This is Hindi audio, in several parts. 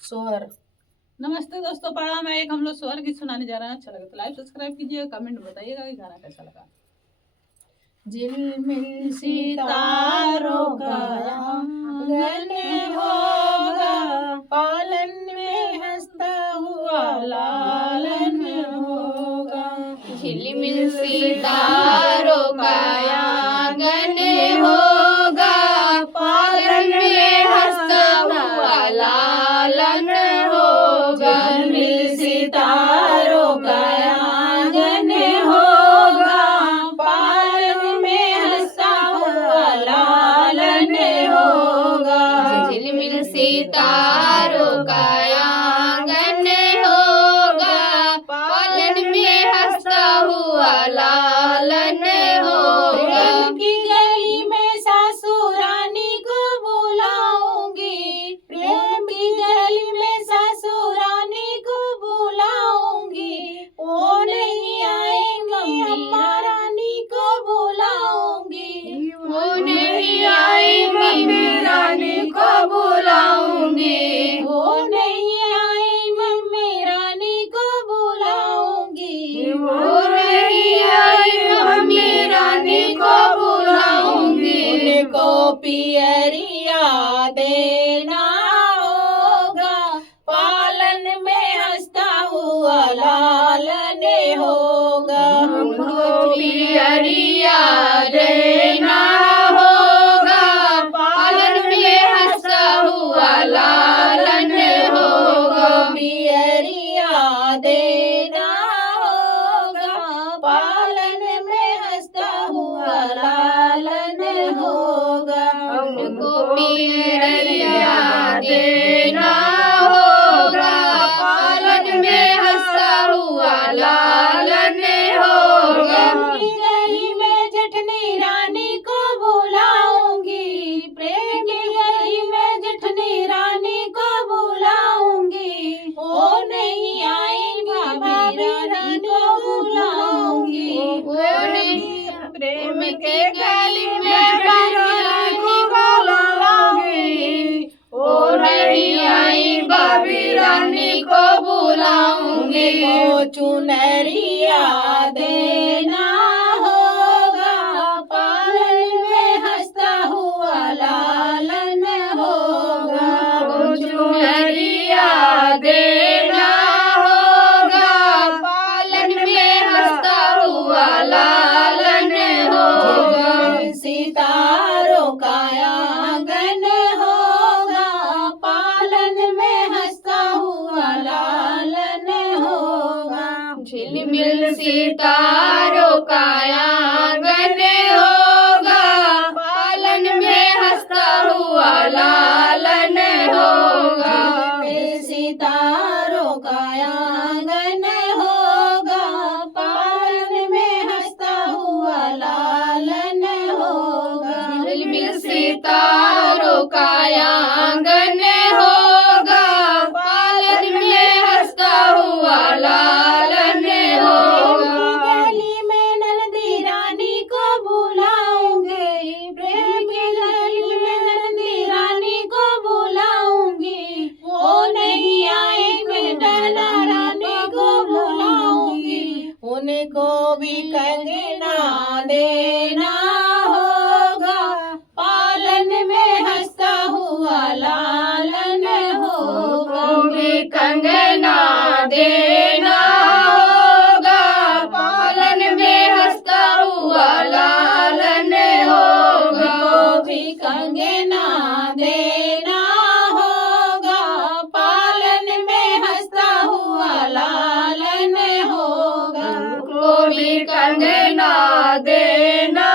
सोहर। नमस्ते दोस्तों, प्रणाम। एक हम लोग सोहर गीत सुनाने जा रहे हैं। अच्छा लगे तो लाइक सब्सक्राइब कीजिएगा, कमेंट बताइएगा कि गाना कैसा लगा। झिलमिल सितारों का आंगन होगा, पालन में हंसता हुआ लालन होगा। झिलमिल सितारों का आंगन होगा, पालन में हंसता हुआ लालन होगा। झिलमिल सितारों का आंगन होगा, पालन में हंसता हुआ लालन होगा। झिलमिल सितारों का आंगन होगा, पालन में हंसता हुआ लालन होगा। प्रेम की गली में सासू रानी को बुलाऊंगी, प्रेम की गली में सासू रानी को बुलाऊंगी। वो नहीं आएंगी, अम्मा रानी को बुलाऊंगी। वो नहीं आई, मम्मी रानी को बुलाऊंगी। वो नहीं आई, मम्मी रानी को बुलाऊंगी। वो नहीं आई, मम्मी रानी को बुलाऊंगी। उनको पियरिया देना होगा, पालन में हंसता हुआ लालन होगा। उनको पियरिया देना होगा, पालन में हंसता हुआ लालन होगा। पियरिया देना होगा, पालन में हंसता हुआ लालन होगा। उनको पियरिया देना होगा, पालन में हंसता हुआ लालन होगा। प्रेम की गली में जेठनी रानी को बुलाऊंगी, प्रेम की गली में जेठनी रानी को बुलाऊंगी। वो नहीं आएंगी, भाभी रानी को बुलाऊंगी। वो नहीं, प्रेम के गली में रानी को बुलाऊंगी। वो नहीं आई, भाभी रानी को बुलाऊंगी। वो चुनरिया देना होगा, पालन में हंसता हुआ लालन होगा। वो चुनरिया देना होगा, पालन में हंसता हुआ लालन होगा। सितारों का आंगन होगा, पालन में हंसता हुआ लालन होगा। झिलमिल सितारों का आंगन होगा, पालन में हंसता हुआ लालन होगा। सितारों का आंगन होगा, पालन में हंसता हुआ लालन होगा। झिलमिल सितारों का आंगन होगा, पालन में हंसता हुआ लालन होगा। गली में नंदी रानी को बुलाऊंगी, प्रेम की गली में नंदी रानी को बुलाऊंगी। वो नहीं आएंगे, डला रानी को बुलाऊंगी। उनको भी कंगना देना होगा, पालन में हंसता हुआ लालन होगा। भी कंगना देना होगा, पालन में हंसता हुआ लालन होगा। उनको भी कंगना देना होगा, पालन में हंसता हुआ लालन होगा। उनको भी कंगना देना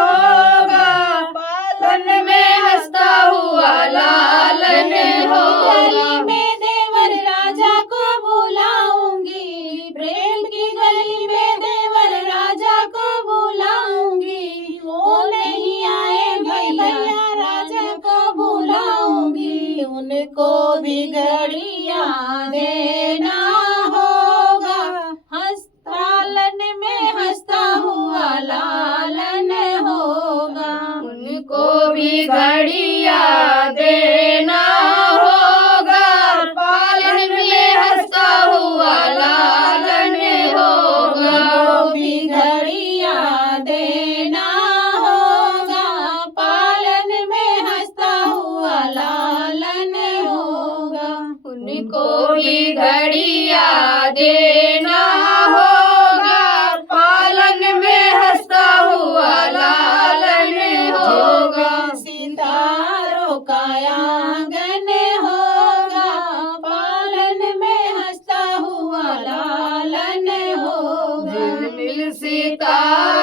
होगा, पालन में हंसता हुआ लालन होगा। गली में देवर राजा को बुलाऊंगी, प्रेम की गली में देवर राजा को बुलाऊंगी। वो नहीं आएंगे, भैया राजा को बुलाऊंगी। उनको भी घड़िया देना होगा, पालन में हंसता हुआ लालन होगा। उनको भी घड़िया देना होगा, भी घड़िया देना होगा, पालन में हंसता हुआ लालन होगा। सितारों का आंगन होगा, पालन में हंसता हुआ लालन होगा। झिलमिल सितारों